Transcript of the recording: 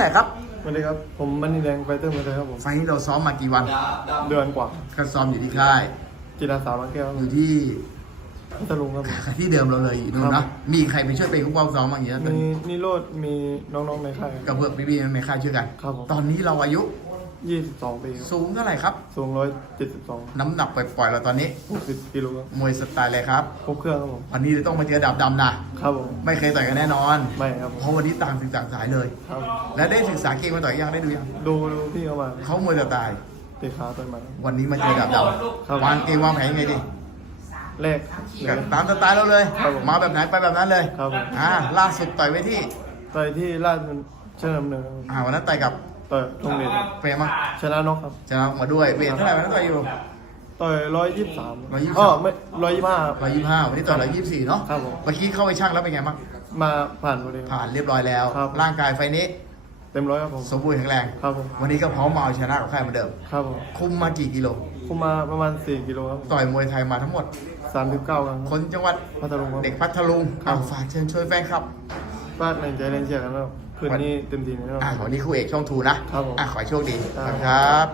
ไหนครับ สวัสดีครับ ผมมันนี่แดงไฟเตอร์มาเลยครับผม ไฟล์นี้เราซ้อมมากี่วันเดือนกว่าก็ซ้อมอยู่ที่ค่ายกีฬาสาวร้อยแก้วครับอยู่ที่พัทลุงครับผม ที่เดิมเราเลยอยู่นู่นครัเนาะบ มีใครไปช่วยเป็นผู้ปกครองซ้อมบ้างอย่างเงี้ยมีนิโรธมีน้องๆในค่ายกับเพื่อนพี่ๆในค่ายช่วยกัน ครับผม ตอนนี้เราอายุ ยี่สิบสองปีครับสูงเท่าไหร่ครับ สูงร้อยเจ็ดสิบสองน้ำหนักปล่อยๆเราตอนนี้ หกสิบกิโลครับมวยสไตล์อะไรครับ ครบเครื่องครับผม วันนี้เลยต้องมาเจอดับดำนะ ครับผม ไม่เคยต่อยกันแน่นอน ไม่ครับผเพมราะวันนี้ต่างถึงต่างสายเลย ครับ และได้ศึกษาเกมมาต่อยยังได้ดูยังดูดูพี่เข้ามาเขามวยสไตล์ เตะขาต่อยหมา วันนี้มาเจอดับดครับำวางเกมวางแผนยังไงดีแรกเหลือตามสไตล์เราเลย ครับผมมาแบบไหนไปแบบนั้นเลยครับผม อ่าล่าสุดต่อยไว้ที่ ต่อยที่ราชดำเนินเชิญดำเนินครับอ่าวันนั้นต่อยกับ ต่อยตรงเรียนเฟรมมั้งชนะนกครับชนะมาด้วยเวทเท่าไหร่วันนั้นต่อยอยู่ ต่อยร้อยยี่สิบสาม123 อ๋อไม่ร้อยยี่สิบห้าร้อยยี่สิบห้าวันนี้ต่อยร้อยยี่สิบสี่เนาะครับผมเมื่อกี้เข้าไปช่างแล้วเป็นไงบ้างมาผ่านพอดีผ่านเรียบร้อยแล้ว ครับ ร่างกายไฟนี้เต็มร้อยครับผม สมบูรณ์แข็งแรง ครับผม วันนี้ก็พร้อมมาเอาชนะกับใครเหมือนเดิม ครับผมคุมมากี่กิโล คุมมาประมาณสี่กิโลครับต่อยมวยไทยมาทั้งหมด สามสิบเก้าครั้งคนจังหวัดพัทลุงครับ เด็กพัทลุงครับอะฝากเชิญช่วยแฟนครับบ้านแรงใจแรงเชียร์กันแล้ว คืนนี้เต็มที่แน่นอนอ่าวันนี้คู่เอกช่องทูนะครับผม อะขอให้โชคดีครับ ครับ